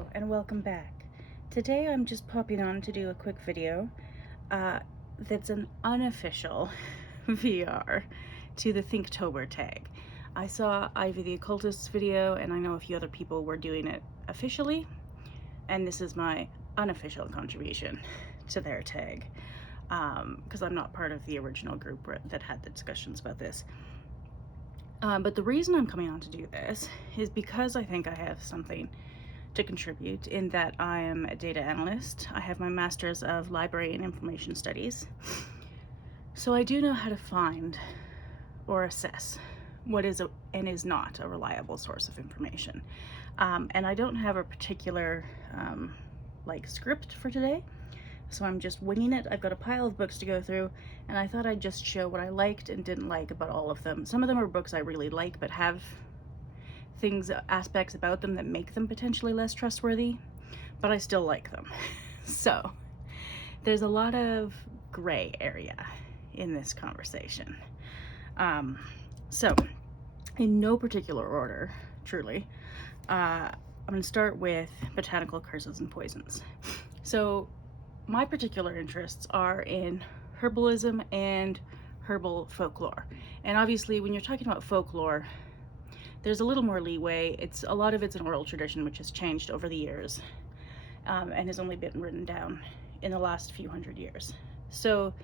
Hello and welcome back. Today I'm just popping on to do a quick video that's an unofficial VR to the Thinktober tag. I saw Ivy the Occultist's video and I know a few other people were doing it officially, and this is my unofficial contribution to their tag because I'm not part of the original group that had the discussions about this. But the reason I'm coming on to do this is because I think I have something to contribute in that I am a data analyst. I have my master's of library and information studies. So I do know how to find or assess what is and is not a reliable source of information. And I don't have a particular script for today. So I'm just winging it. I've got a pile of books to go through, and I thought I'd just show what I liked and didn't like about all of them. Some of them are books I really like, but have aspects about them that make them potentially less trustworthy, but I still like them. So there's a lot of gray area in this conversation. So in no particular order, truly, I'm going to start with botanical curses and poisons. So my particular interests are in herbalism and herbal folklore. And obviously when you're talking about folklore, there's a little more leeway. A lot of it's an oral tradition which has changed over the years and has only been written down in the last few hundred years. So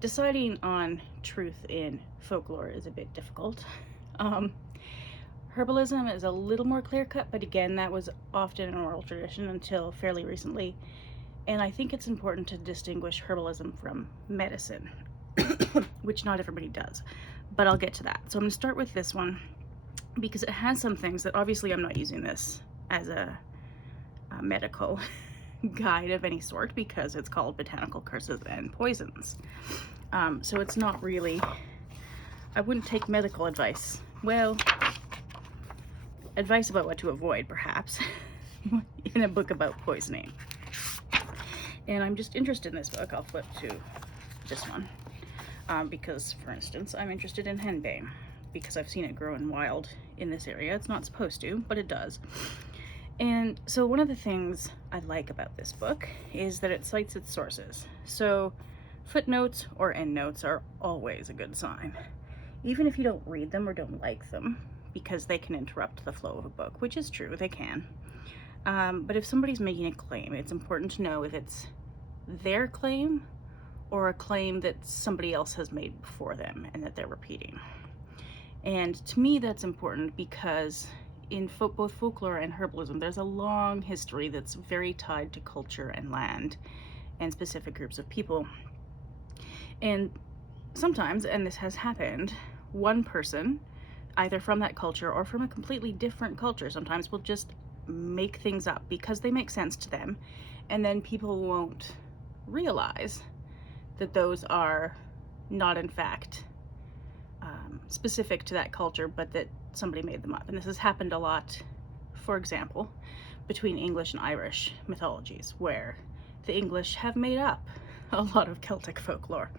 deciding on truth in folklore is a bit difficult. Herbalism is a little more clear-cut, but again, that was often an oral tradition until fairly recently. And I think it's important to distinguish herbalism from medicine, which not everybody does, but I'll get to that. So I'm going to start with this one because it has some things that obviously I'm not using this as a medical guide of any sort because it's called Botanical Curses and Poisons. So it's not really, I wouldn't take medical advice. Well, advice about what to avoid perhaps in a book about poisoning. And I'm just interested in this book. I'll flip to this one because, for instance, I'm interested in henbane because I've seen it growing wild in this area. It's not supposed to, but it does. And so one of the things I like about this book is that it cites its sources. So footnotes or endnotes are always a good sign, even if you don't read them or don't like them, because they can interrupt the flow of a book, which is true, they can. But if somebody's making a claim, it's important to know if it's their claim or a claim that somebody else has made before them and that they're repeating. And to me, that's important because in both folklore and herbalism, there's a long history that's very tied to culture and land and specific groups of people. And sometimes, and this has happened, one person, either from that culture or from a completely different culture, sometimes will just make things up because they make sense to them, and then people won't realize that those are not in fact specific to that culture, but that somebody made them up. And this has happened a lot, for example, between English and Irish mythologies, where the English have made up a lot of Celtic folklore,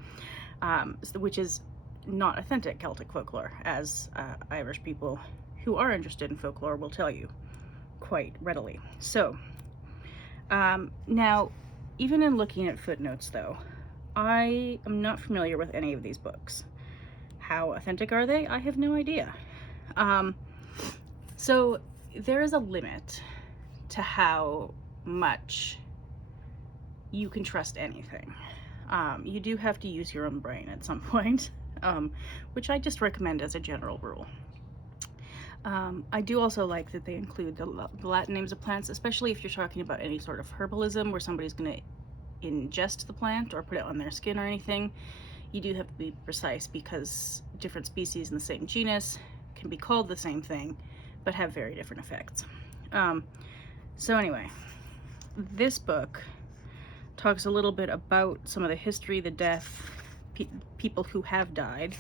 which is not authentic Celtic folklore, as Irish people who are interested in folklore will tell you quite readily. So now, even in looking at footnotes though, I am not familiar with any of these books. How authentic are they? I have no idea. So there is a limit to how much you can trust anything. You do have to use your own brain at some point, which I just recommend as a general rule. I do also like that they include the Latin names of plants, especially if you're talking about any sort of herbalism where somebody's going to ingest the plant or put it on their skin or anything. You do have to be precise because different species in the same genus can be called the same thing but have very different effects. So anyway, this book talks a little bit about some of the history, the death, people who have died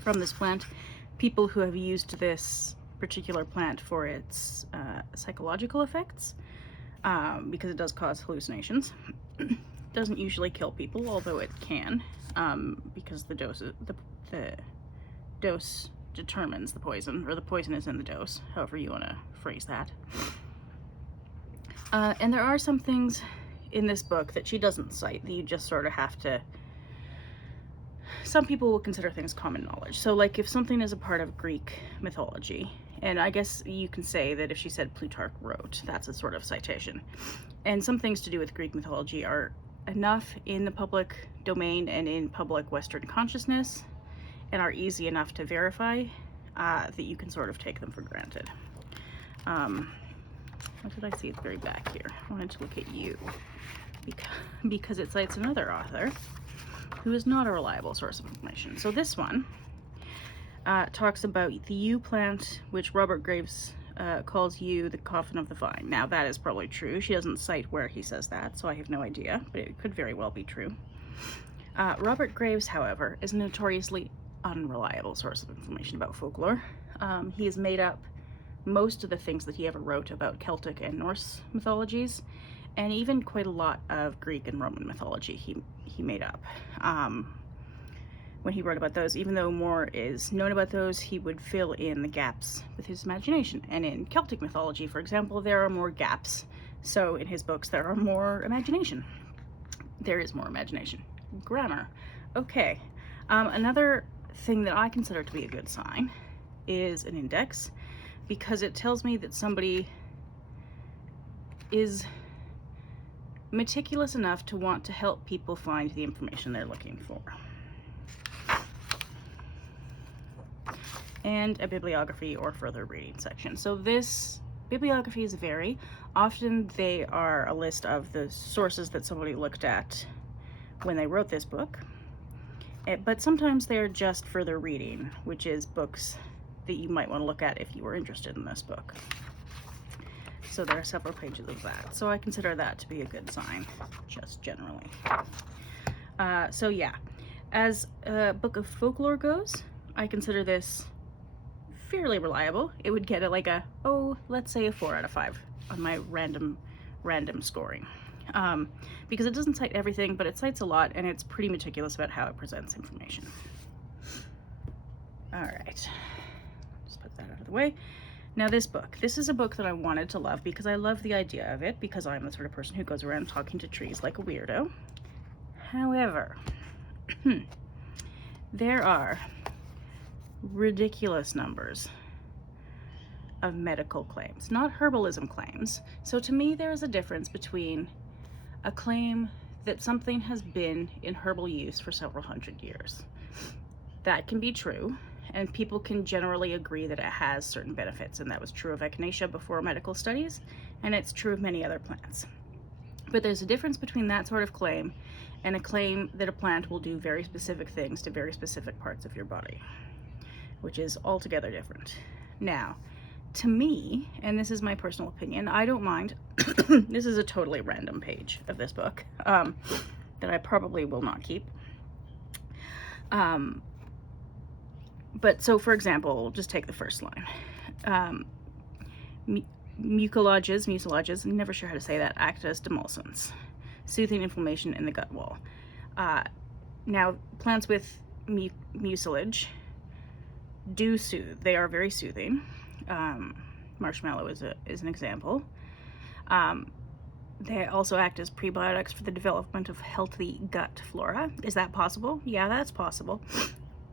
from this plant, people who have used this particular plant for its psychological effects, because it does cause hallucinations. Doesn't usually kill people, although it can, because the dose determines the poison, or the poison is in the dose, however you want to phrase that. And there are some things in this book that she doesn't cite that you just sort of have to, some people will consider things common knowledge. So like if something is a part of Greek mythology, and I guess you can say that if she said Plutarch wrote, that's a sort of citation. And some things to do with Greek mythology are enough in the public domain and in public Western consciousness, and are easy enough to verify, that you can sort of take them for granted. What did I see at the very back here? I wanted to look at you, because it cites another author who is not a reliable source of information. So this one talks about the yew plant, which Robert Graves calls yew the coffin of the vine. Now that is probably true. She doesn't cite where he says that, so I have no idea, but it could very well be true. Robert Graves, however, is a notoriously unreliable source of information about folklore. He has made up most of the things that he ever wrote about Celtic and Norse mythologies, and even quite a lot of Greek and Roman mythology he made up. When he wrote about those, even though more is known about those, he would fill in the gaps with his imagination. And in Celtic mythology, for example, there are more gaps. So in his books, there are more imagination. There is more imagination. Grammar. Okay. Another thing that I consider to be a good sign is an index, because it tells me that somebody is meticulous enough to want to help people find the information they're looking for. And a bibliography or further reading section. So this bibliographies vary. Often they are a list of the sources that somebody looked at when they wrote this book. But sometimes they're just further reading, which is books that you might want to look at if you were interested in this book. So there are several pages of that. So I consider that to be a good sign, just generally. So yeah, as a book of folklore goes, I consider this fairly reliable. It would get let's say a 4 out of 5 on my random scoring. Because it doesn't cite everything, but it cites a lot, and it's pretty meticulous about how it presents information. All right, just put that out of the way. Now this is a book that I wanted to love because I love the idea of it, because I'm the sort of person who goes around talking to trees like a weirdo. However, there are ridiculous numbers of medical claims, not herbalism claims. So to me, there is a difference between a claim that something has been in herbal use for several hundred years. That can be true, and people can generally agree that it has certain benefits, and that was true of echinacea before medical studies, and it's true of many other plants. But there's a difference between that sort of claim and a claim that a plant will do very specific things to very specific parts of your body, which is altogether different. Now, to me, and this is my personal opinion, I don't mind, this is a totally random page of this book that I probably will not keep. But so for example, we'll just take the first line. Mucilages, I'm never sure how to say that, act as demulcents, soothing inflammation in the gut wall. Now, plants with mucilage do soothe. They are very soothing. Marshmallow is an example. They also act as prebiotics for the development of healthy gut flora. Is that possible? Yeah, that's possible.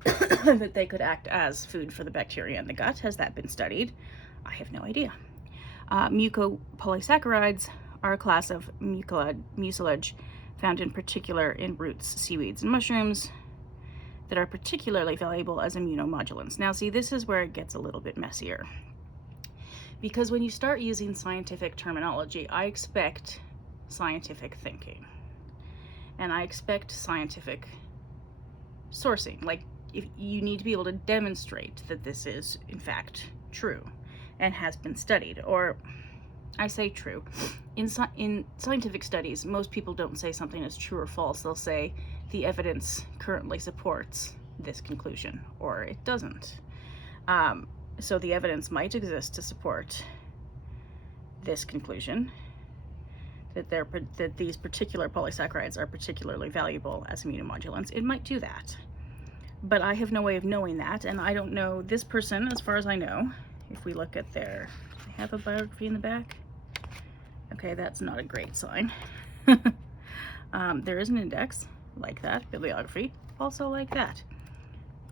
That they could act as food for the bacteria in the gut. Has that been studied? I have no idea. Mucopolysaccharides are a class of mucilage found in particular in roots, seaweeds, and mushrooms that are particularly valuable as immunomodulants. Now see, this is where it gets a little bit messier, because when you start using scientific terminology, I expect scientific thinking, and I expect scientific sourcing. Like, if you need to be able to demonstrate that this is in fact true and has been studied, or I say true. In scientific studies, most people don't say something is true or false. They'll say the evidence currently supports this conclusion, or it doesn't. So the evidence might exist to support this conclusion, that these particular polysaccharides are particularly valuable as immunomodulants. It might do that, but I have no way of knowing that, and I don't know this person, as far as I know. If we look at they have a biography in the back. Okay, that's not a great sign. There is an index like that, bibliography, also like that.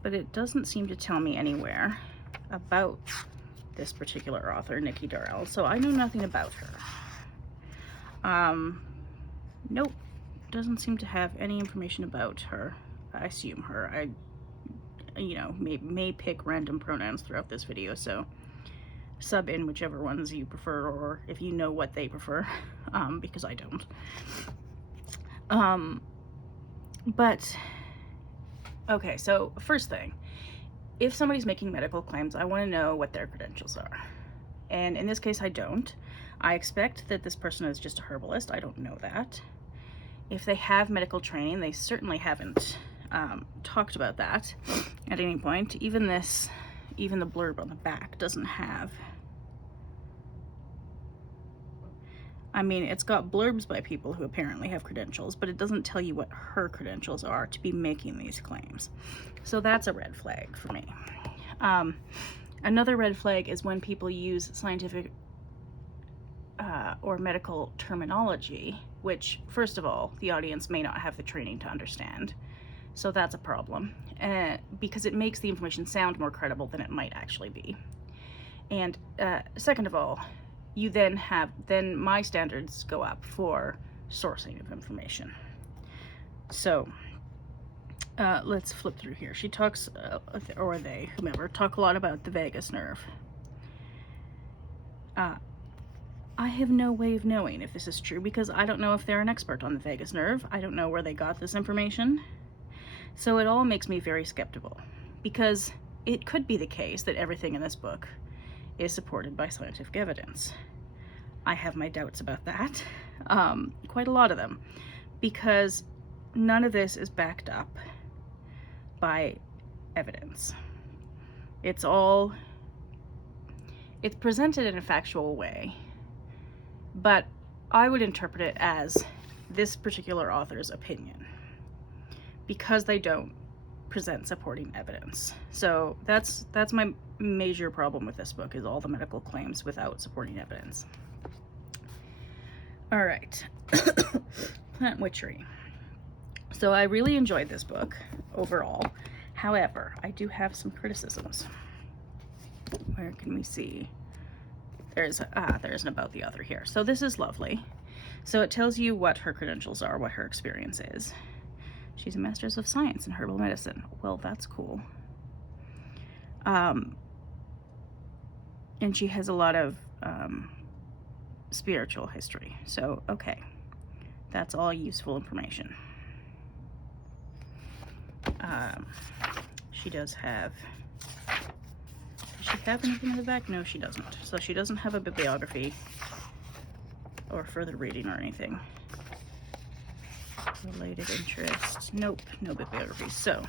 But it doesn't seem to tell me anywhere about this particular author, Nikki Darrell, so I know nothing about her. Nope, doesn't seem to have any information about her. I assume her. I, you know, may pick random pronouns throughout this video, so sub in whichever ones you prefer, or if you know what they prefer, because I don't. But, okay, so first thing, if somebody's making medical claims, I want to know what their credentials are. And in this case, I don't. I expect that this person is just a herbalist. I don't know that. If they have medical training, they certainly haven't talked about that at any point. Even the blurb on the back doesn't have. I mean, it's got blurbs by people who apparently have credentials, but it doesn't tell you what her credentials are to be making these claims. So that's a red flag for me. Another red flag is when people use scientific or medical terminology, which, first of all, the audience may not have the training to understand. So that's a problem, because it makes the information sound more credible than it might actually be. And second of all, you then my standards go up for sourcing of information. So let's flip through here. She talks, or they, whomever, talk a lot about the vagus nerve. I have no way of knowing if this is true, because I don't know if they're an expert on the vagus nerve. I don't know where they got this information. So it all makes me very skeptical, because it could be the case that everything in this book is supported by scientific evidence. I have my doubts about that, quite a lot of them, because none of this is backed up by evidence. It's presented in a factual way, but I would interpret it as this particular author's opinion, because they don't present supporting evidence. So that's my major problem with this book, is all the medical claims without supporting evidence. All right, Plant Witchery. So I really enjoyed this book overall. However, I do have some criticisms. Where can we see? There's an about the author here. So this is lovely. So it tells you what her credentials are, what her experience is. She's a Master's of Science in Herbal Medicine. Well, that's cool. And she has a lot of spiritual history. So, okay. That's all useful information. She does have... Does she have anything in the back? No, she doesn't. So she doesn't have a bibliography or further reading or anything. Related interests. Nope, no bibliography. So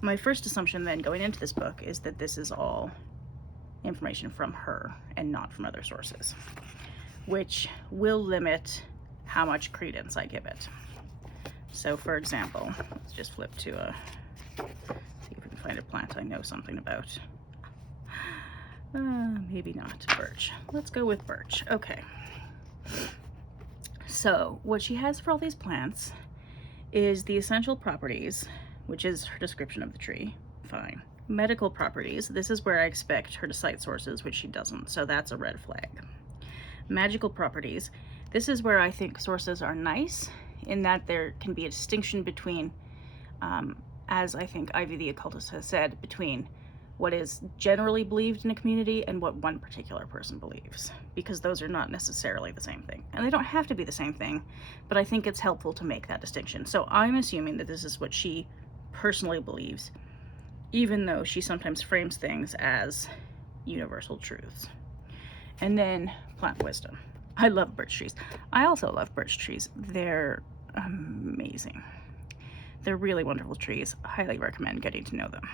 my first assumption then going into this book is that this is all information from her and not from other sources, which will limit how much credence I give it. So for example, let's just flip to see if we can find a plant I know something about. Maybe not birch. Let's go with birch. Okay. So what she has for all these plants is the essential properties, which is her description of the tree. Fine. Medical properties. This is where I expect her to cite sources, which she doesn't. So that's a red flag. Magical properties. This is where I think sources are nice, in that there can be a distinction between, as I think Ivy the Occultist has said, between what is generally believed in a community and what one particular person believes, because those are not necessarily the same thing. And they don't have to be the same thing, but I think it's helpful to make that distinction. So I'm assuming that this is what she personally believes, even though she sometimes frames things as universal truths. And then plant wisdom. I love birch trees. I also love birch trees. They're amazing. They're really wonderful trees. I highly recommend getting to know them.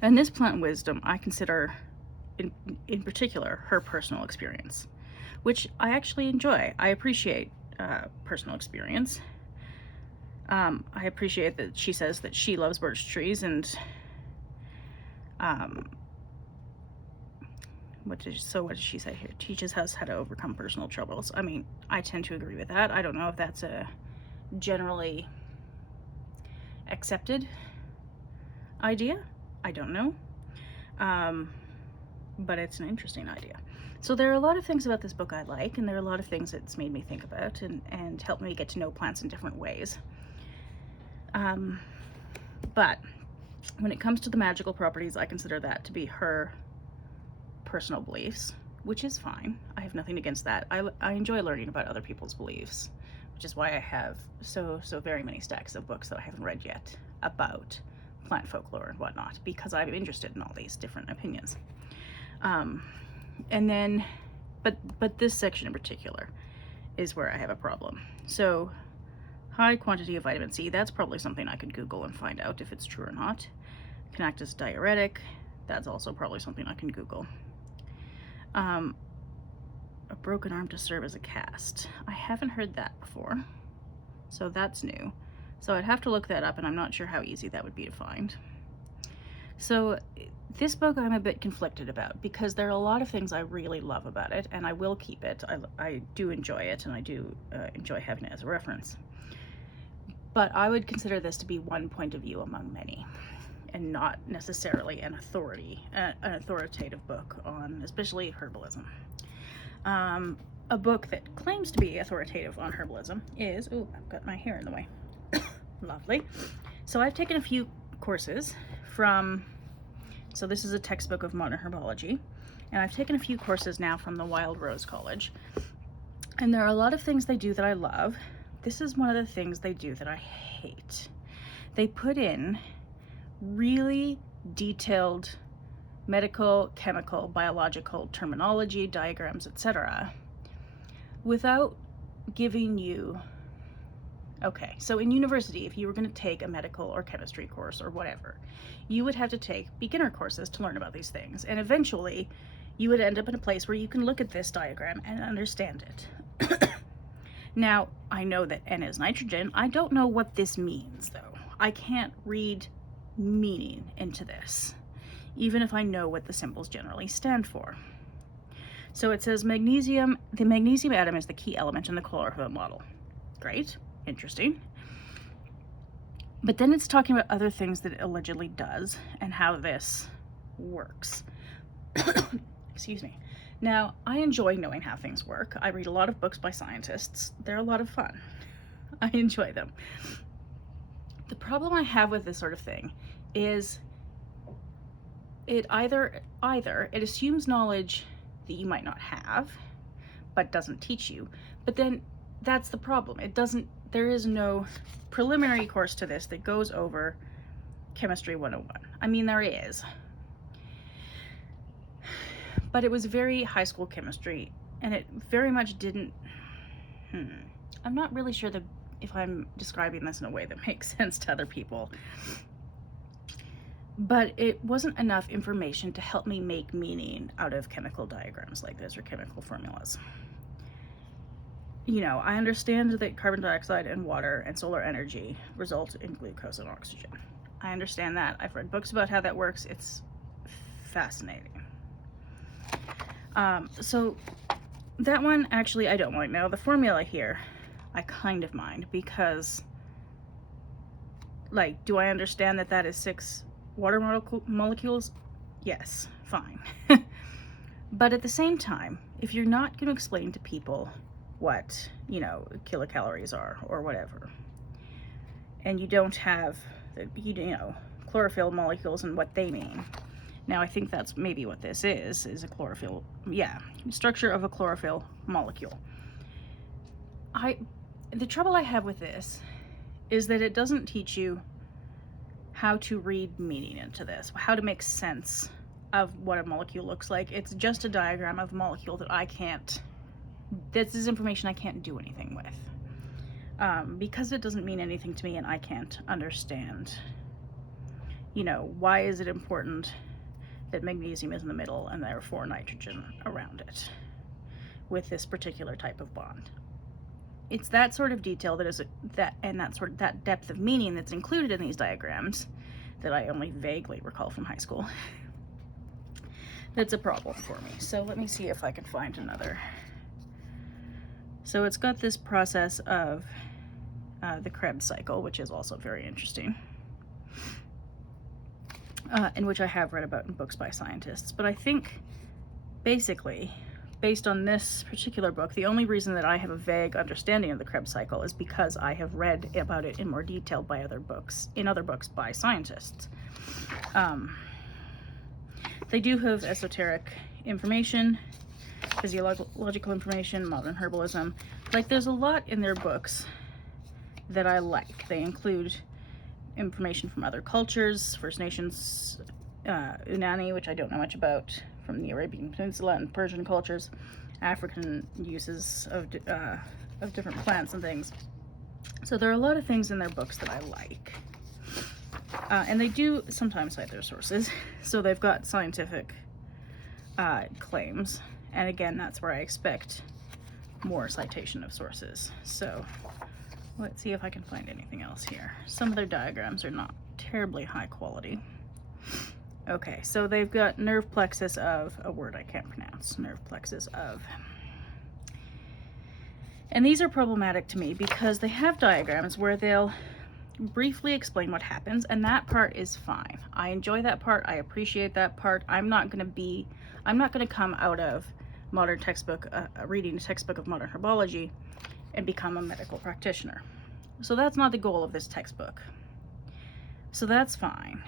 And this plant wisdom, I consider, in particular, her personal experience, which I actually enjoy. I appreciate personal experience. I appreciate that she says that she loves birch trees, and what does she say here? Teaches us how to overcome personal troubles. I mean, I tend to agree with that. I don't know if that's a generally accepted idea. I don't know. But it's an interesting idea. So there are a lot of things about this book I like, and there are a lot of things it's made me think about and helped me get to know plants in different ways. But when it comes to the magical properties, I consider that to be her personal beliefs, which is fine. I have nothing against that. I enjoy learning about other people's beliefs, which is why I have so very many stacks of books that I haven't read yet about plant folklore and whatnot, because I'm interested in all these different opinions. And then, but this section in particular is where I have a problem. So high quantity of vitamin C, that's probably something I could Google and find out if it's true or not. Can act as diuretic, that's also probably something I can Google. A broken arm to serve as a cast. I haven't heard that before, so that's new. So I'd have to look that up, and I'm not sure how easy that would be to find. So this book I'm a bit conflicted about, because there are a lot of things I really love about it, and I will keep it. I do enjoy it, and I do enjoy having it as a reference. But I would consider this to be one point of view among many, and not necessarily an authoritative book on especially herbalism. A book that claims to be authoritative on herbalism is, oh, I've got my hair in the way. Lovely. So I've taken a few courses from, so this is a textbook of modern herbology, and I've taken a few courses now from the Wild Rose College, and there are a lot of things they do that I love. This is one of the things they do that I hate. They put in really detailed medical, chemical, biological terminology, diagrams, etc., without giving you, okay, so in university, if you were going to take a medical or chemistry course or whatever, you would have to take beginner courses to learn about these things, and eventually you would end up in a place where you can look at this diagram and understand it. Now, I know that N is nitrogen. I don't know what this means, though. I can't read meaning into this, even if I know what the symbols generally stand for. So it says magnesium, the magnesium atom is the key element in the chlorophyll model. Great, interesting. But then it's talking about other things that it allegedly does and how this works. Excuse me. Now, I enjoy knowing how things work. I read a lot of books by scientists. They're a lot of fun. I enjoy them. The problem I have with this sort of thing is it either it assumes knowledge that you might not have, but doesn't teach you. But then that's the problem. There is no preliminary course to this that goes over Chemistry 101. I mean, there is, but it was very high school chemistry, and it very much didn't, I'm not really sure if I'm describing this in a way that makes sense to other people, but it wasn't enough information to help me make meaning out of chemical diagrams like this or chemical formulas. You know, I understand that carbon dioxide and water and solar energy result in glucose and oxygen. I understand that. I've read books about how that works. It's fascinating. So that one, actually, I don't mind. Now, the formula here, I kind of mind, because, like, do I understand that that is 6 water molecules? Yes, fine. But at the same time, if you're not going to explain to people what, you know, kilocalories are or whatever, and you don't have the, you know, chlorophyll molecules and what they mean. Now, I think that's maybe what this is a chlorophyll, yeah, structure of a chlorophyll molecule. The trouble I have with this is that it doesn't teach you how to read meaning into this, how to make sense of what a molecule looks like. It's just a diagram of a molecule that this is information I can't do anything with. Because it doesn't mean anything to me and I can't understand, you know, why is it important that magnesium is in the middle and therefore nitrogen around it with this particular type of bond. It's that sort of detail that depth of meaning that's included in these diagrams that I only vaguely recall from high school that's a problem for me. So let me see if I can find another. So it's got this process of the Krebs cycle, which is also very interesting, and which I have read about in books by scientists. But I think basically, based on this particular book, the only reason that I have a vague understanding of the Krebs cycle is because I have read about it in more detail by other books by scientists. They do have esoteric information, physiological information, modern herbalism. Like, there's a lot in their books that I like. They include information from other cultures, First Nations, Unani, which I don't know much about, from the Arabian Peninsula and Persian cultures, African uses of different plants and things. So there are a lot of things in their books that I like. And they do sometimes cite their sources. So they've got scientific claims. And again, that's where I expect more citation of sources. So let's see if I can find anything else here. Some of their diagrams are not terribly high quality. Okay, so they've got nerve plexus of, a word I can't pronounce, nerve plexus of. And these are problematic to me because they have diagrams where they'll briefly explain what happens, and that part is fine. I enjoy that part, I appreciate that part. I'm not gonna come out of modern textbook, reading a textbook of modern herbology and become a medical practitioner. So that's not the goal of this textbook. So that's fine.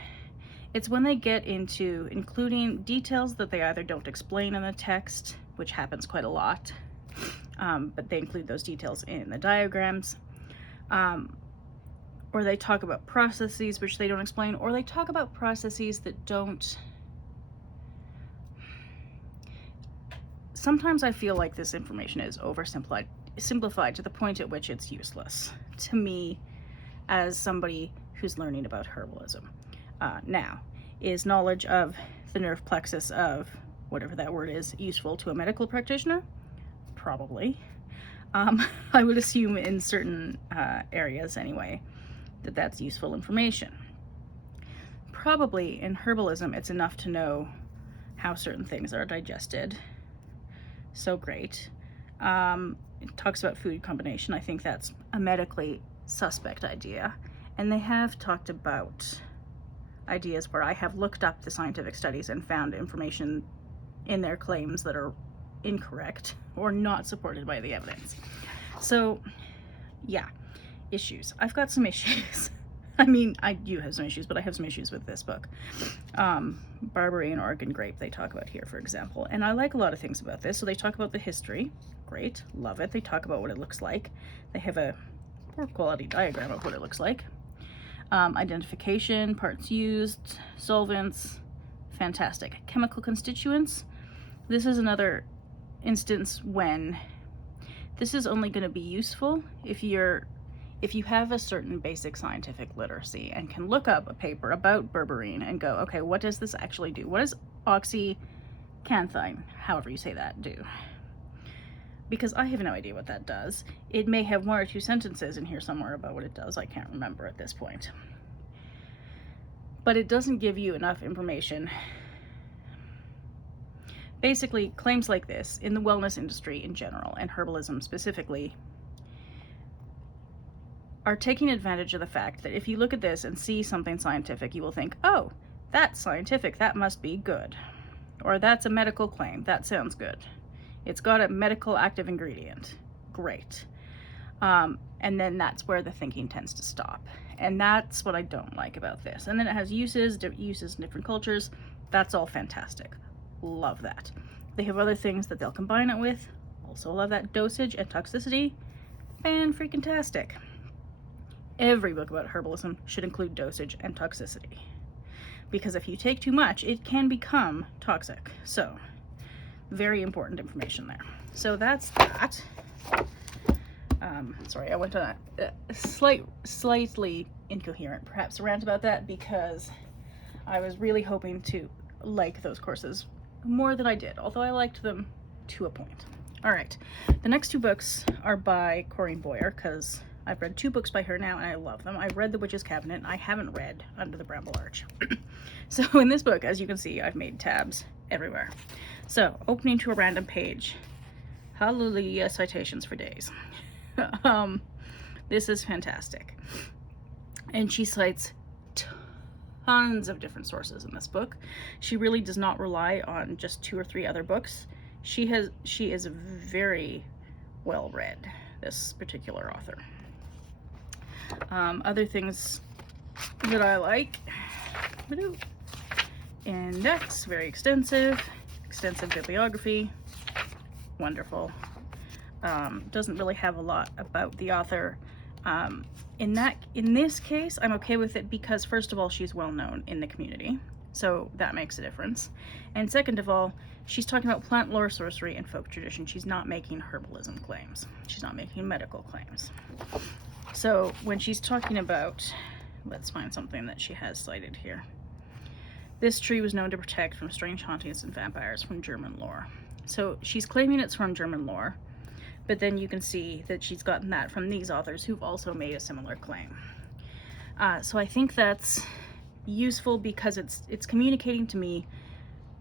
It's when they get into including details that they either don't explain in the text, which happens quite a lot, but they include those details in the diagrams, or they talk about processes which they don't explain, or they talk about processes that don't. Sometimes I feel like this information is simplified to the point at which it's useless to me as somebody who's learning about herbalism. Now, is knowledge of the nerve plexus of whatever that word is useful to a medical practitioner? Probably. I would assume in certain areas anyway that that's useful information. Probably in herbalism it's enough to know how certain things are digested. So great. It talks about food combination. I think that's a medically suspect idea. And they have talked about ideas where I have looked up the scientific studies and found information in their claims that are incorrect or not supported by the evidence. So yeah, issues. I've got some issues. I mean, I do have some issues, but I have some issues with this book. Barberry and Oregon grape they talk about here, for example. And I like a lot of things about this. So they talk about the history. Great, love it. They talk about what it looks like. They have a poor quality diagram of what it looks like. Identification, parts used, solvents, fantastic. Chemical constituents. This is another instance when this is only going to be useful if you have a certain basic scientific literacy and can look up a paper about berberine and go, okay, what does this actually do? What does oxycanthine, however you say that, do? Because I have no idea what that does. It may have one or two sentences in here somewhere about what it does. I can't remember at this point. But it doesn't give you enough information. Basically, claims like this in the wellness industry in general, and herbalism specifically, are taking advantage of the fact that if you look at this and see something scientific, you will think, oh, that's scientific, that must be good. Or that's a medical claim, that sounds good. It's got a medical active ingredient. Great. And then that's where the thinking tends to stop. And that's what I don't like about this. And then it has uses in different cultures. That's all fantastic. Love that. They have other things that they'll combine it with. Also love that. Dosage and toxicity. Fan-freaking-tastic. Every book about herbalism should include dosage and toxicity. Because if you take too much, it can become toxic. So, very important information there. So that's that. Sorry, I went on a slightly incoherent, perhaps, rant about that because I was really hoping to like those courses more than I did, although I liked them to a point. All right, the next two books are by Corinne Boyer because I've read two books by her now and I love them. I've read The Witch's Cabinet and I haven't read Under the Bramble Arch. So in this book, as you can see, I've made tabs everywhere. So, opening to a random page. Hallelujah, citations for days. This is fantastic. And she cites tons of different sources in this book. She really does not rely on just 2 or 3 other books. She is very well read, this particular author. Other things that I like. Index, very extensive bibliography, wonderful. Doesn't really have a lot about the author. In this case, I'm okay with it because first of all, she's well known in the community, so that makes a difference. And second of all, she's talking about plant lore, sorcery, and folk tradition. She's not making herbalism claims. She's not making medical claims. So when she's talking about, let's find something that she has cited here. This tree was known to protect from strange hauntings and vampires from German lore. So she's claiming it's from German lore, but then you can see that she's gotten that from these authors who've also made a similar claim. So I think that's useful because it's communicating to me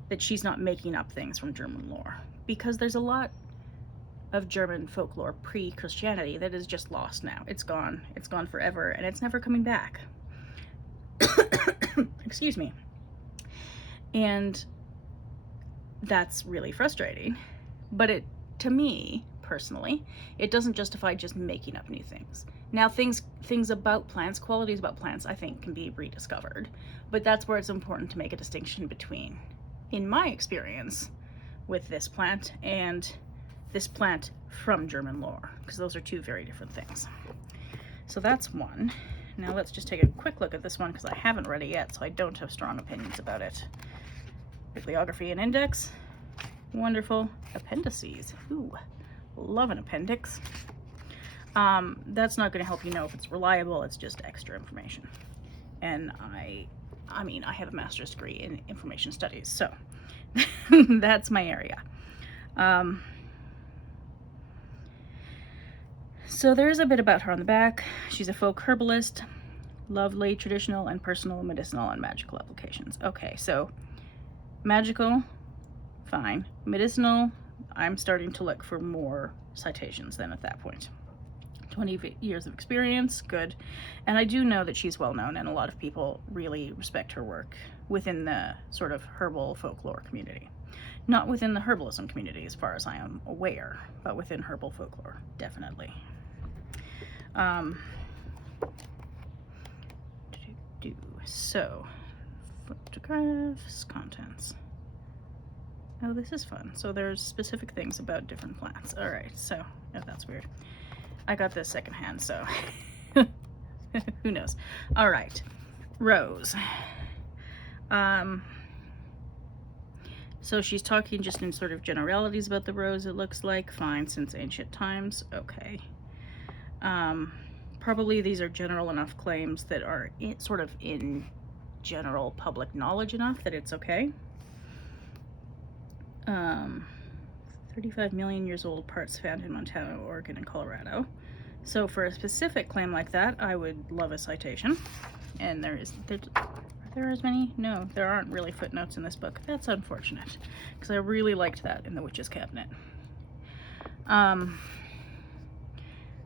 that she's not making up things from German lore, because there's a lot of German folklore pre-Christianity that is just lost now. It's gone forever, and it's never coming back. Excuse me. And that's really frustrating, but to me personally, it doesn't justify just making up new things. Now things about plants, qualities about plants, I think can be rediscovered, but that's where it's important to make a distinction between, in my experience with this plant and this plant from German lore, because those are 2 very different things. So that's one. Now let's just take a quick look at this one because I haven't read it yet, so I don't have strong opinions about it. Bibliography and index. Wonderful. Appendices. Ooh, love an appendix. That's not going to help you know if it's reliable. It's just extra information. And I mean, I have a master's degree in information studies, so that's my area. So there's a bit about her on the back. She's a folk herbalist. Lovely traditional and personal medicinal and magical applications. Okay, so magical, fine. Medicinal, I'm starting to look for more citations then at that point. 20 years of experience, good. And I do know that she's well known and a lot of people really respect her work within the sort of herbal folklore community. Not within the herbalism community as far as I am aware, but within herbal folklore, definitely. So, photographs, contents. Oh, this is fun. So there's specific things about different plants. All right, so, oh, that's weird. I got this secondhand, so who knows? All right, rose. So she's talking just in sort of generalities about the rose, it looks like. Fine, since ancient times. Okay. Probably these are general enough claims that are sort of in general public knowledge enough that it's okay. 35 million years old, parts found in Montana, Oregon, and Colorado. So for a specific claim like that, I would love a citation. And are there as many? No, there aren't really footnotes in this book. That's unfortunate, because I really liked that in the Witch's Cabinet.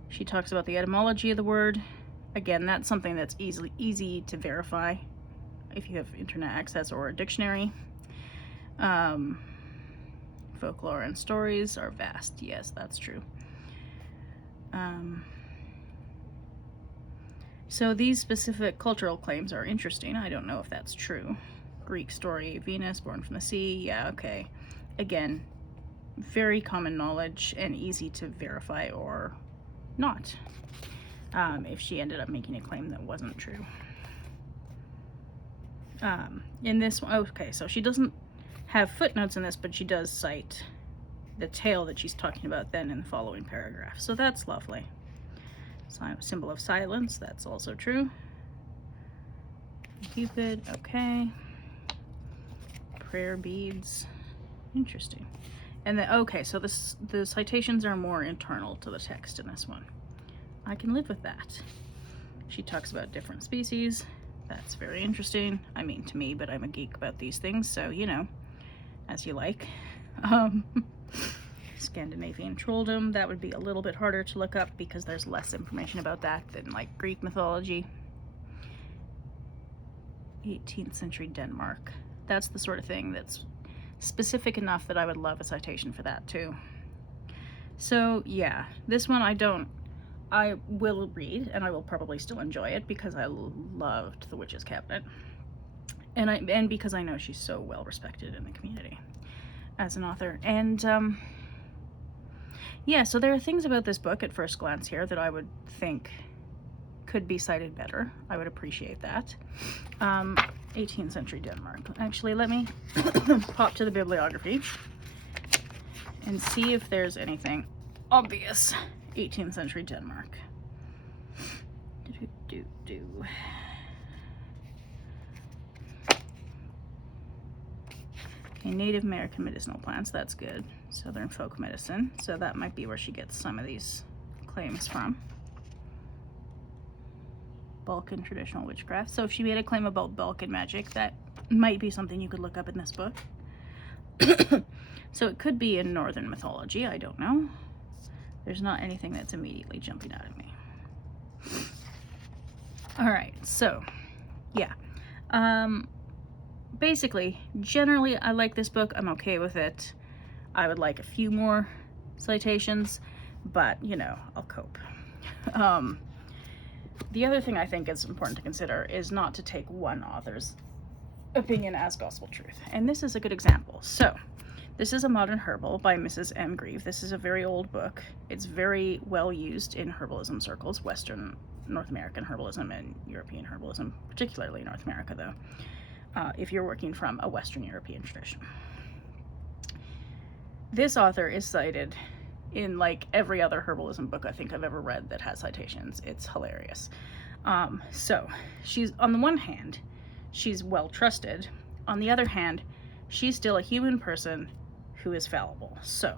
She talks about the etymology of the word. Again, that's something that's easy to verify if you have internet access or a dictionary. Folklore and stories are vast. Yes, that's true. So these specific cultural claims are interesting. I don't know if that's true. Greek story, Venus, born from the sea. Yeah, okay. Again, very common knowledge and easy to verify or not, if she ended up making a claim that wasn't true. In this one, okay, so she doesn't have footnotes in this, but she does cite the tale that she's talking about then in the following paragraph. So that's lovely. Symbol of silence, that's also true. Cupid, okay. Prayer beads, interesting. And then, okay, so the citations are more internal to the text in this one. I can live with that. She talks about different species. That's very interesting. I mean, to me, but I'm a geek about these things, so, you know, as you like. Um, Scandinavian trolldom, that would be a little bit harder to look up because there's less information about that than like Greek mythology. 18th century Denmark. That's the sort of thing that's specific enough that I would love a citation for that too. So yeah, this one I will read, and I will probably still enjoy it because I loved The Witch's Cabinet. And because I know she's so well respected in the community as an author. And yeah, so there are things about this book at first glance here that I would think could be cited better. I would appreciate that. 18th century Denmark. Actually, let me pop to the bibliography and see if there's anything obvious. 18th century Denmark. Okay, Native American medicinal plants, that's good. Southern folk medicine, so that might be where she gets some of these claims from. Balkan traditional witchcraft. So if she made a claim about Balkan magic, that might be something you could look up in this book. So it could be in Northern mythology, I don't know. There's not anything that's immediately jumping out at me. Alright, so yeah. Basically, generally I like this book. I'm okay with it. I would like a few more citations, but you know, I'll cope. The other thing I think is important to consider is not to take one author's opinion as gospel truth. And this is a good example. So, this is A Modern Herbal by Mrs. M. Grieve. This is a very old book. It's very well used in herbalism circles, Western North American herbalism and European herbalism, particularly North America though, if you're working from a Western European tradition. This author is cited in like every other herbalism book I think I've ever read that has citations. It's hilarious. So she's, on the one hand, she's well trusted. On the other hand, she's still a human person who is fallible. So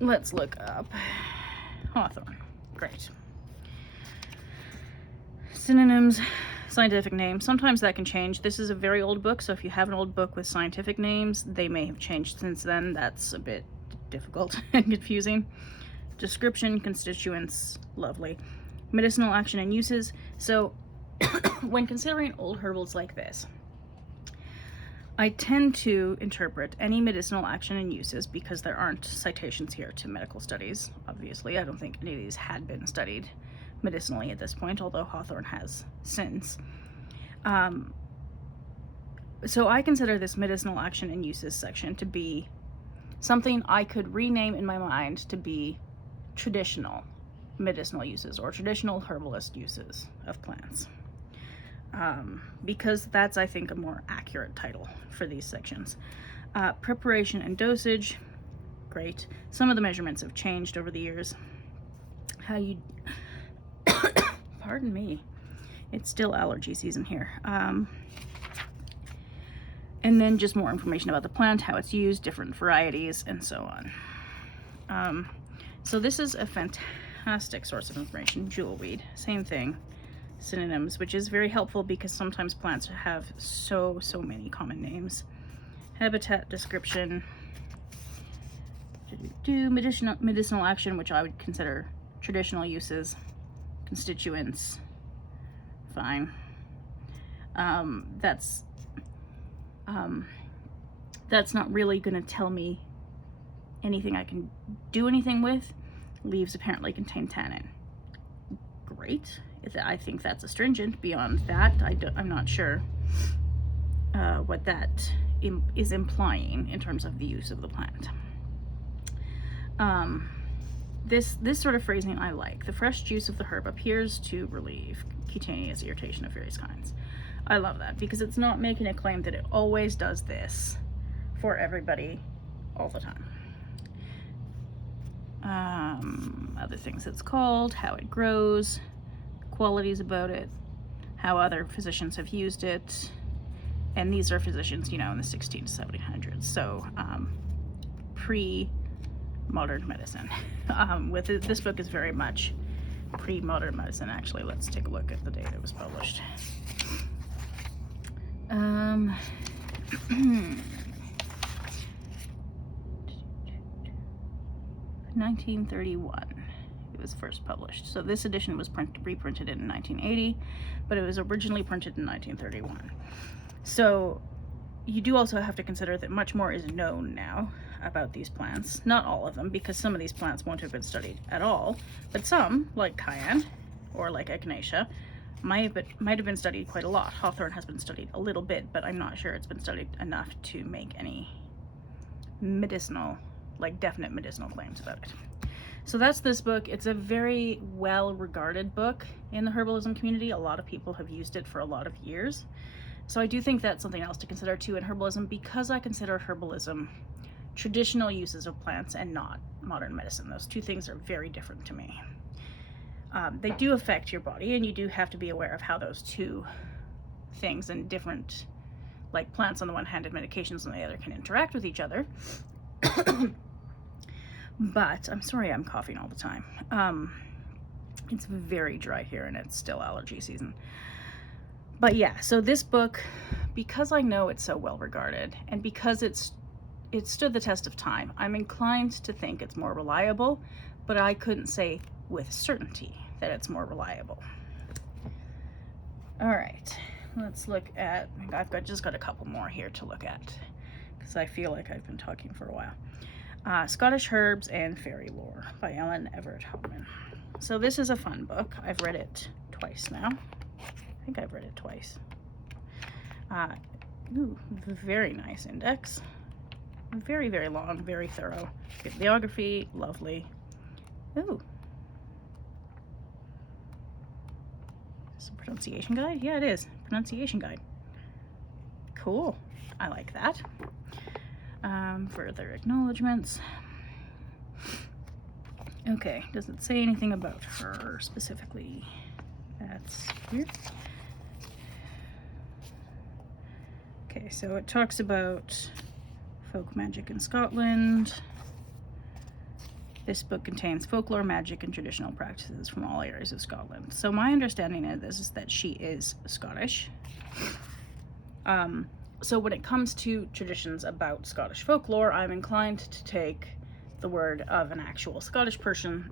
let's look up Hawthorne. Great. Synonyms, scientific name. Sometimes that can change. This is a very old book, so if you have an old book with scientific names, they may have changed since then. That's a bit difficult and confusing. Description, constituents, lovely. Medicinal action and uses. So when considering old herbals like this, I tend to interpret any medicinal action and uses, because there aren't citations here to medical studies, obviously. I don't think any of these had been studied medicinally at this point, although Hawthorne has since. So I consider this medicinal action and uses section to be something I could rename in my mind to be traditional medicinal uses or traditional herbalist uses of plants. Because that's, I think, a more accurate title for these sections. Preparation and dosage, great. Some of the measurements have changed over the years. How you, pardon me, it's still allergy season here. And then just more information about the plant, how it's used, different varieties, and so on. So this is a fantastic source of information. Jewelweed, same thing. Synonyms, which is very helpful because sometimes plants have so many common names. Habitat description, medicinal action, which I would consider traditional uses. Constituents, fine. That's not really going to tell me anything I can do anything with. Leaves apparently contain tannin. Great. I think that's astringent. Beyond that, I'm not sure what that is implying in terms of the use of the plant. This sort of phrasing I like. The fresh juice of the herb appears to relieve cutaneous irritation of various kinds. I love that because it's not making a claim that it always does this for everybody all the time. Other things it's called, how it grows, qualities about it, how other physicians have used it, and these are physicians, you know, in the 1600s to 1700s, so pre-modern medicine. This book is very much pre-modern medicine. Actually, let's take a look at the date it was published. (1931) it was first published. So this edition was reprinted in 1980, but it was originally printed in 1931. So you do also have to consider that much more is known now about these plants. Not all of them, because some of these plants won't have been studied at all, but some, like cayenne or like echinacea, might have been studied quite a lot. Hawthorn has been studied a little bit, but I'm not sure it's been studied enough to make any medicinal, like definite medicinal claims about it. So that's this book. It's a very well regarded book in the herbalism community. A lot of people have used it for a lot of years. So I do think that's something else to consider too in herbalism, because I consider herbalism traditional uses of plants and not modern medicine. Those two things are very different to me. They do affect your body, and you do have to be aware of how those two things and different, like plants on the one hand and medications on the other, can interact with each other. But I'm sorry I'm coughing all the time. It's very dry here and it's still allergy season. But yeah, so this book, because I know it's so well regarded and because it stood the test of time, I'm inclined to think it's more reliable, but I couldn't say with certainty that it's more reliable. All right, let's look at, I've just got a couple more here to look at because I feel like I've been talking for a while. Scottish Herbs and Fairy Lore by Ellen Everett Hopman. So this is a fun book. I've read it twice now. I think I've read it twice. Ooh, very nice index. Very, very long, very thorough. Bibliography, lovely. Ooh. Is this a pronunciation guide? Yeah, it is. Pronunciation guide. Cool. I like that. Further acknowledgements. Okay, does it say anything about her specifically? That's weird. Okay, so it talks about folk magic in Scotland. This book contains folklore, magic, and traditional practices from all areas of Scotland. So my understanding of this is that she is Scottish. So when it comes to traditions about Scottish folklore, I'm inclined to take the word of an actual Scottish person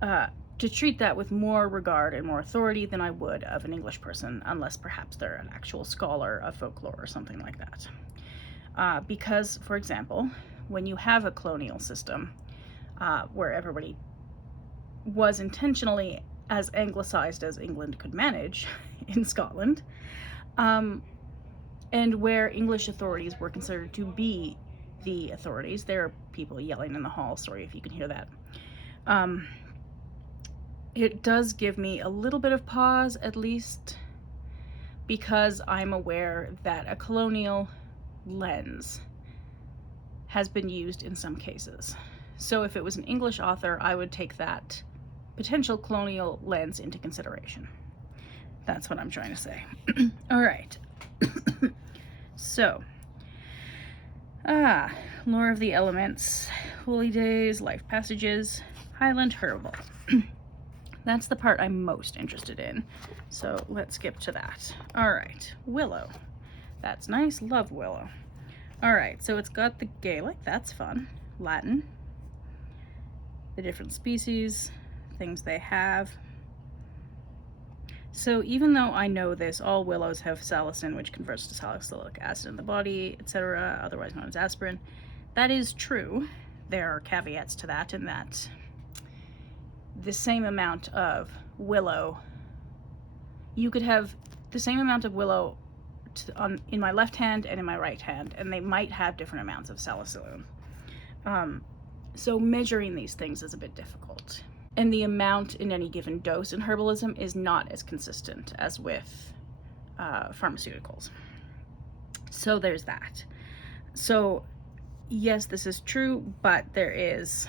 to treat that with more regard and more authority than I would of an English person, unless perhaps they're an actual scholar of folklore or something like that. Because, for example, when you have a colonial system where everybody was intentionally as anglicized as England could manage in Scotland, and where English authorities were considered to be the authorities, there are people yelling in the hall, sorry if you can hear that. It does give me a little bit of pause, at least, because I'm aware that a colonial lens has been used in some cases. So if it was an English author, I would take that potential colonial lens into consideration. That's what I'm trying to say. All right. So, Lore of the Elements, Holy Days, Life Passages, Highland Herbal. That's the part I'm most interested in. So let's skip to that. All right, Willow. That's nice, love Willow. All right, so it's got the Gaelic, that's fun. Latin, the different species, things they have. So even though I know this, all willows have salicin, which converts to salicylic acid in the body, etc., otherwise known as aspirin. That is true. There are caveats to that, in that the same amount of willow, you could have the same amount of willow in my left hand and in my right hand, and they might have different amounts of salicylate. So measuring these things is a bit difficult. And the amount in any given dose in herbalism is not as consistent as with pharmaceuticals. So there's that. So yes, this is true, but there is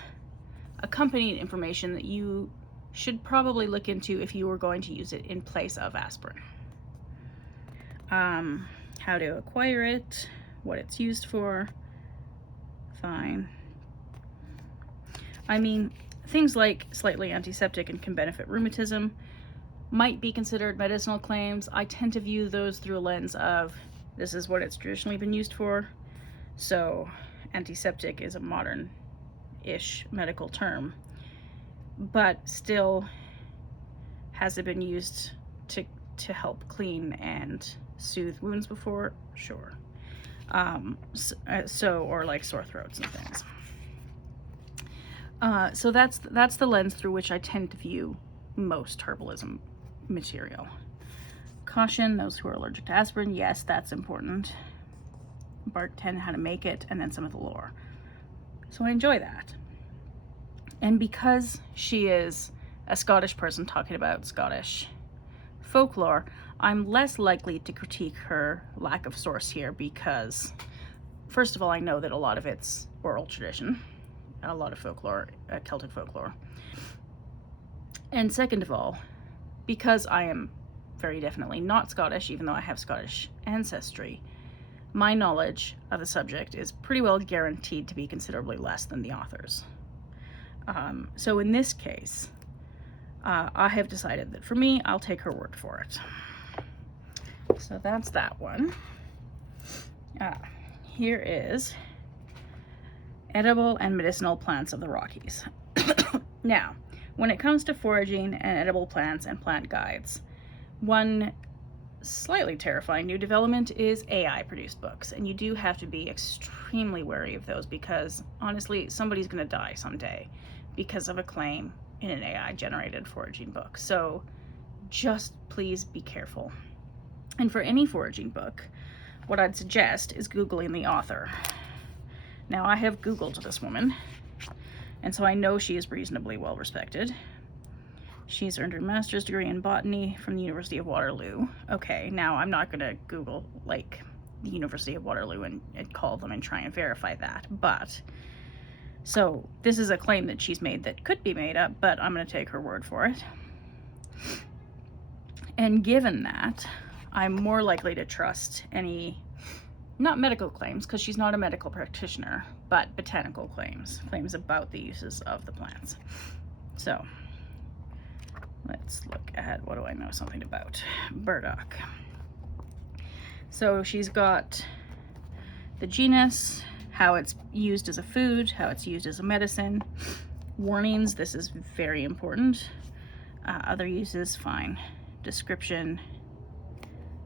accompanying information that you should probably look into if you were going to use it in place of aspirin. How to acquire it, what it's used for, fine. I mean, things like slightly antiseptic and can benefit rheumatism might be considered medicinal claims. I tend to view those through a lens of this is what it's traditionally been used for. So antiseptic is a modern-ish medical term, but still, has it been used to help clean and soothe wounds before? Sure. Or like sore throats and things. So that's the lens through which I tend to view most herbalism material. Caution, those who are allergic to aspirin, yes, that's important. Bark 10, how to make it, and then some of the lore. So I enjoy that. And because she is a Scottish person talking about Scottish folklore, I'm less likely to critique her lack of source here because, first of all, I know that a lot of it's oral tradition, a lot of folklore, Celtic folklore. And second of all, because I am very definitely not Scottish, even though I have Scottish ancestry, my knowledge of the subject is pretty well guaranteed to be considerably less than the author's. So in this case, I have decided that for me, I'll take her word for it. So that's that one. Here is Edible and Medicinal Plants of the Rockies. Now, when it comes to foraging and edible plants and plant guides, one slightly terrifying new development is AI-produced books, and you do have to be extremely wary of those because, honestly, somebody's going to die someday because of a claim in an AI-generated foraging book. So just please be careful. And for any foraging book, what I'd suggest is Googling the author. Now, I have Googled this woman, and so I know she is reasonably well respected. She's earned her master's degree in botany from the University of Waterloo. Okay, now I'm not gonna Google like the University of Waterloo and call them and try and verify that, but so this is a claim that she's made that could be made up, but I'm gonna take her word for it. And given that, I'm more likely to trust any, not medical claims, because she's not a medical practitioner, but botanical claims about the uses of the plants. So let's look at, what do I know something about? Burdock. So she's got the genus, how it's used as a food, how it's used as a medicine. Warnings, this is very important. Other uses, fine. Description,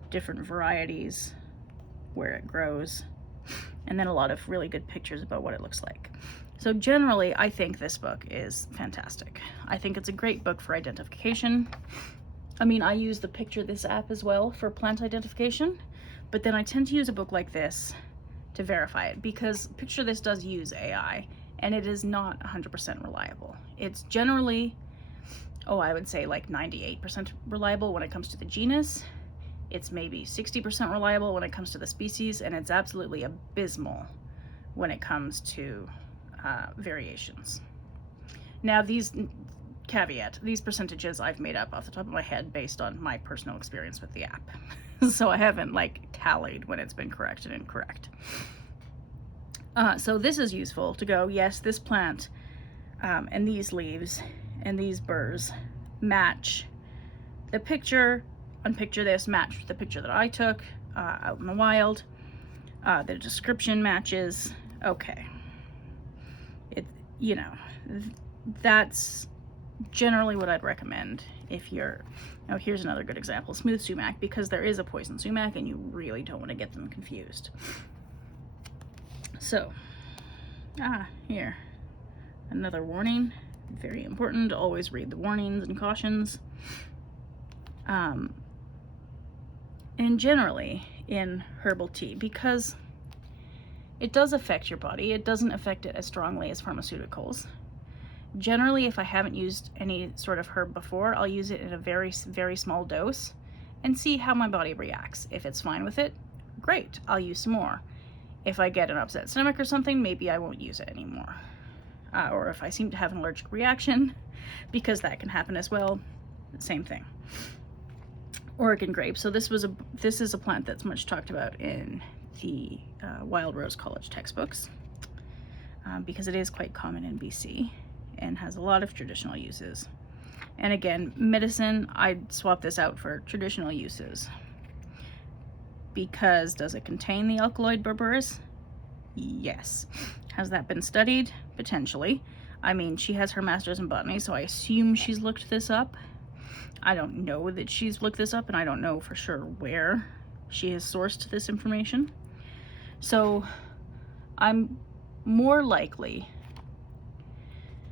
different varieties, where it grows, and then a lot of really good pictures about what it looks like. So generally, I think this book is fantastic. I think it's a great book for identification. I mean, I use the Picture This app as well for plant identification, but then I tend to use a book like this to verify it because Picture This does use AI, and it is not 100% reliable. It's generally, I would say like 98% reliable when it comes to the genus. It's maybe 60% reliable when it comes to the species, and it's absolutely abysmal when it comes to variations. Now, these percentages I've made up off the top of my head based on my personal experience with the app. So I haven't like tallied when it's been correct and incorrect. So this is useful to go, yes, this plant and these leaves and these burrs match the picture on Picture This, match the picture that I took out in the wild. The description matches. Okay. That's generally what I'd recommend if you're, here's another good example, smooth sumac, because there is a poison sumac and you really don't want to get them confused. So, here, another warning, very important, always read the warnings and cautions. And generally in herbal tea, because it does affect your body, it doesn't affect it as strongly as pharmaceuticals. Generally, if I haven't used any sort of herb before, I'll use it in a very, very small dose and see how my body reacts. If it's fine with it, great, I'll use some more. If I get an upset stomach or something, maybe I won't use it anymore. Or if I seem to have an allergic reaction, because that can happen as well, same thing. Oregon grape. So this is a plant that's much talked about in the Wild Rose College textbooks because it is quite common in BC and has a lot of traditional uses. And again, medicine, I'd swap this out for traditional uses. Because does it contain the alkaloid berberis? Yes. Has that been studied? Potentially. I mean, she has her master's in botany, so I assume she's looked this up. I don't know that she's looked this up, and I don't know for sure where she has sourced this information. So I'm more likely,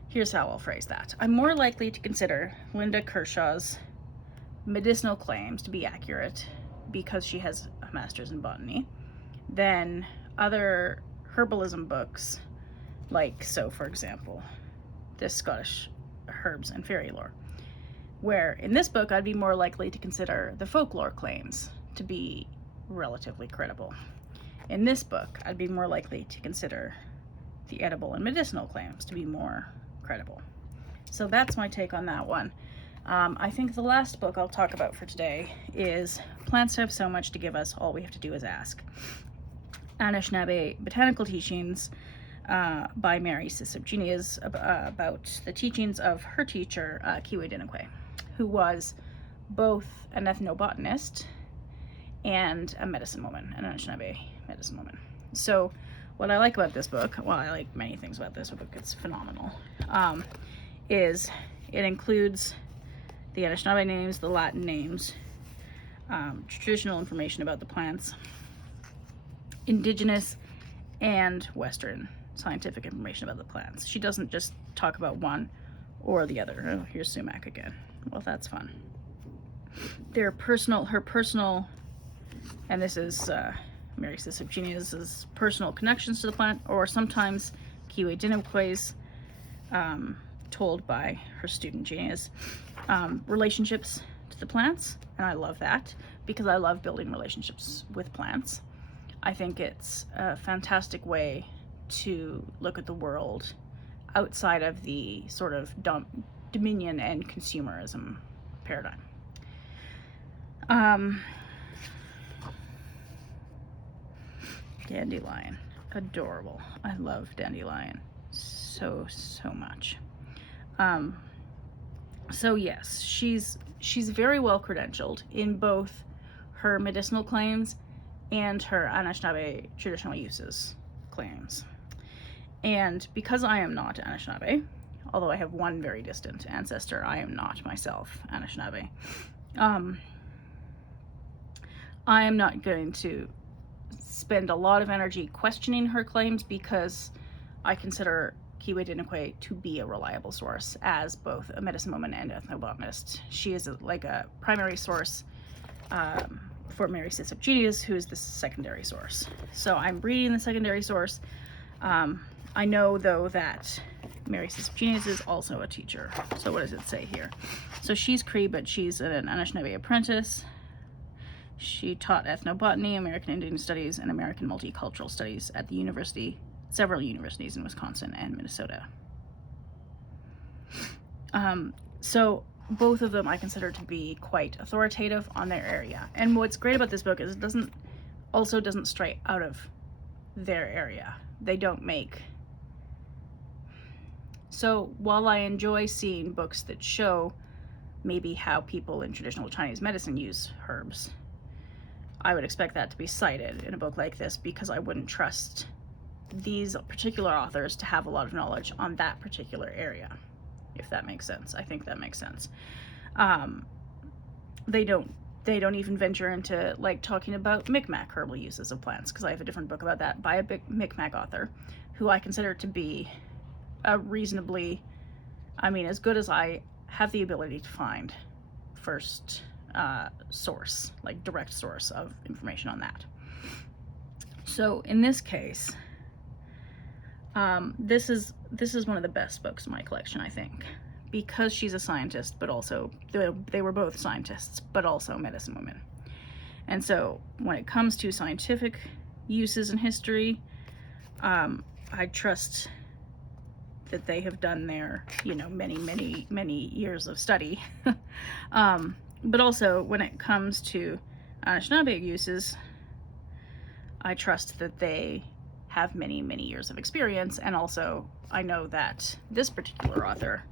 here's how I'll phrase that. I'm more likely to consider Linda Kershaw's medicinal claims to be accurate because she has a master's in botany than other herbalism books, like, so for example, this Scottish Herbs and Fairy Lore, where in this book I'd be more likely to consider the folklore claims to be relatively credible. In this book, I'd be more likely to consider the edible and medicinal claims to be more credible. So that's my take on that one. I think the last book I'll talk about for today is Plants Have So Much to Give Us, All We Have to Do Is Ask. Anishinaabe Botanical Teachings by Mary Sisubgenius, about the teachings of her teacher, Kiwe Dinakwe, who was both an ethnobotanist and a medicine woman, an Anishinaabe medicine woman. So what I like about this book, well, I like many things about this book, it's phenomenal, is it includes the Anishinaabe names, the Latin names, traditional information about the plants, indigenous and Western scientific information about the plants. She doesn't just talk about one or the other. Oh, here's sumac again. Well, that's fun. Her personal, and this is Mary Sisubgenius' personal connections to the plant, or sometimes Kiwe Dinakwe's told by her student genius, relationships to the plants. And I love that because I love building relationships with plants. I think it's a fantastic way to look at the world outside of the sort of dominion and consumerism paradigm. Dandelion, adorable. I love dandelion so much. So yes, she's very well credentialed in both her medicinal claims and her Anishinaabe traditional uses claims. And because I am not Anishinaabe, although I have one very distant ancestor, I am not myself Anishinaabe. I am not going to spend a lot of energy questioning her claims because I consider Kiwe Dinakwe to be a reliable source as both a medicine woman and ethnobotanist. She is like a primary source for Mary Sisubgenius, who is the secondary source. So I'm reading the secondary source. I know though that Mary Sisubgenius is also a teacher. So what does it say here? So she's Cree, but she's an Anishinaabe apprentice. She taught ethnobotany, American Indian Studies, and American Multicultural Studies at the several universities in Wisconsin and Minnesota. So both of them I consider to be quite authoritative on their area. And what's great about this book is it doesn't stray out of their area. They don't make. So while I enjoy seeing books that show maybe how people in traditional Chinese medicine use herbs, I would expect that to be cited in a book like this because I wouldn't trust these particular authors to have a lot of knowledge on that particular area, if that makes sense. I think that makes sense. They don't even venture into like talking about Micmac herbal uses of plants, because I have a different book about that by a big Micmac author who I consider to be a reasonably, I mean, as good as I have the ability to find first source, like direct source of information on that. So in this case, this is one of the best books in my collection, I think, because she's a scientist, but also they were both scientists, but also medicine women. And so when it comes to scientific uses in history, I trust that they have done their, many years of study. But also when it comes to Anishinaabe uses, I trust that they have many years of experience. And also I know that this particular author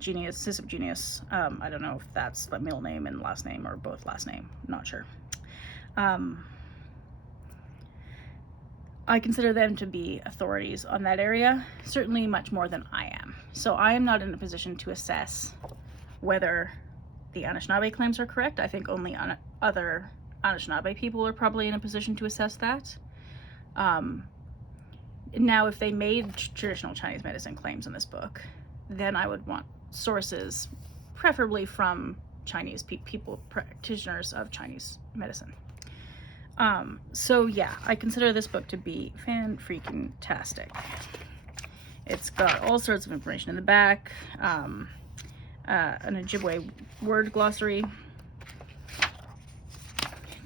Genius, Sisip Genius. I don't know if that's the middle name and last name or both last name. Not sure. I consider them to be authorities on that area, certainly much more than I am. So I am not in a position to assess whether the Anishinaabe claims are correct. I think only other Anishinaabe people are probably in a position to assess that. Now, if they made traditional Chinese medicine claims in this book, then I would want sources, preferably from Chinese people, practitioners of Chinese medicine. So yeah, I consider this book to be fan-freaking-tastic. It's got all sorts of information in the back, an Ojibwe word glossary,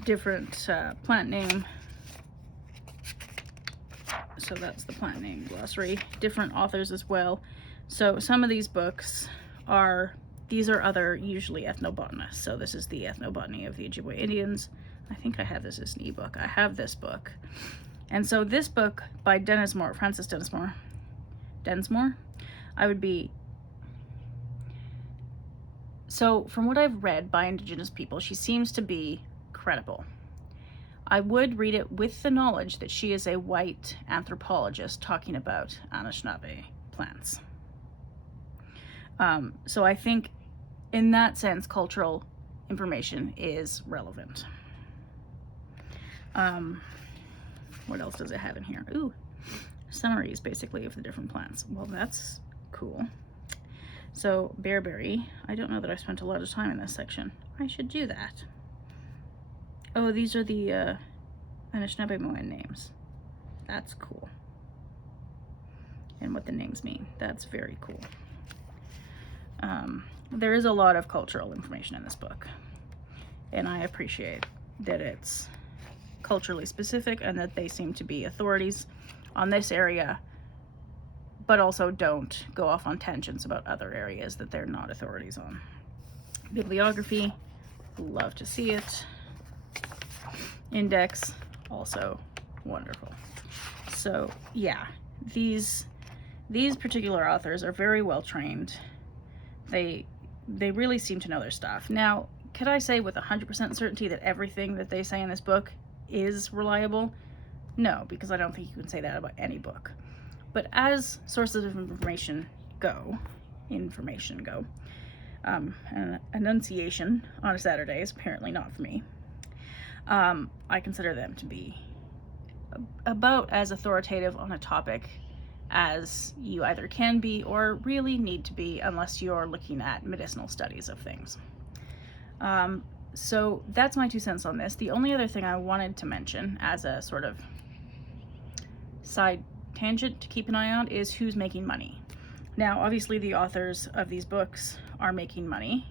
different plant name, so that's the plant name glossary, different authors as well. So some of these books these are other, usually ethnobotanists. So this is the Ethnobotany of the Ojibwe Indians. I think I have this as an ebook. I have this book. And so this book by Francis Densmore, I would be... So from what I've read by Indigenous people, she seems to be credible. I would read it with the knowledge that she is a white anthropologist talking about Anishinaabe plants. So I think in that sense, cultural information is relevant. What else does it have in here? Ooh, summaries basically of the different plants. Well, that's cool. So bearberry, I don't know that I spent a lot of time in this section. I should do that. Oh, these are the Anishinaabe names. That's cool. And what the names mean. That's very cool. There is a lot of cultural information in this book, and I appreciate that it's culturally specific and that they seem to be authorities on this area, but also don't go off on tangents about other areas that they're not authorities on. Bibliography, love to see it. Index, also wonderful. So yeah, these particular authors are very well trained. They really seem to know their stuff. Now, could I say with 100% certainty that everything that they say in this book is reliable? No, because I don't think you can say that about any book. But as sources of information go, enunciation on a Saturday is apparently not for me. I consider them to be about as authoritative on a topic as you either can be or really need to be, unless you're looking at medicinal studies of things. So that's my 2 cents on this. The only other thing I wanted to mention as a sort of side tangent to keep an eye on is who's making money. Now, obviously the authors of these books are making money,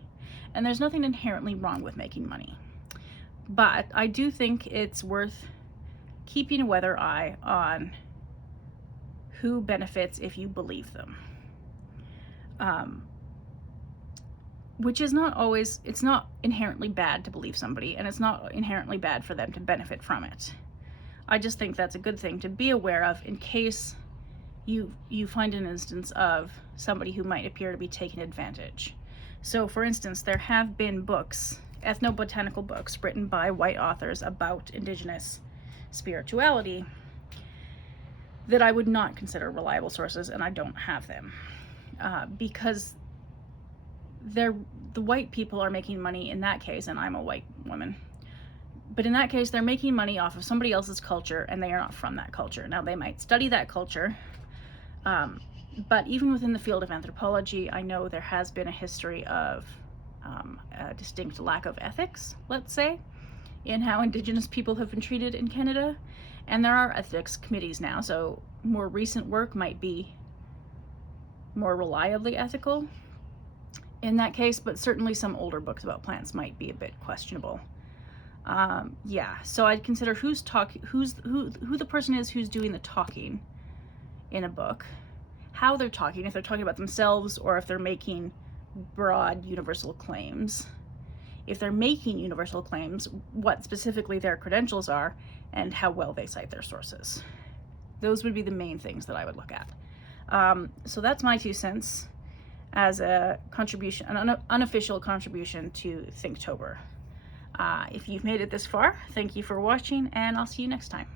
and there's nothing inherently wrong with making money. But I do think it's worth keeping a weather eye on who benefits if you believe them. Which is not always, it's not inherently bad to believe somebody, and it's not inherently bad for them to benefit from it. I just think that's a good thing to be aware of in case you find an instance of somebody who might appear to be taking advantage. So for instance, there have been books, ethnobotanical books, written by white authors about Indigenous spirituality that I would not consider reliable sources, and I don't have them. Because the white people are making money in that case, and I'm a white woman, but in that case they're making money off of somebody else's culture, and they are not from that culture. Now, they might study that culture, but even within the field of anthropology, I know there has been a history of a distinct lack of ethics, let's say, in how Indigenous people have been treated in Canada. And there are ethics committees now, so more recent work might be more reliably ethical in that case, but certainly some older books about plants might be a bit questionable. Yeah, so I'd consider who the person is who's doing the talking in a book, how they're talking, if they're talking about themselves or if they're making broad universal claims. If they're making universal claims, what specifically their credentials are and how well they cite their sources. Those would be the main things that I would look at. So that's my 2 cents. as a contribution, an unofficial contribution to Thinktober. If you've made it this far, thank you for watching, and I'll see you next time.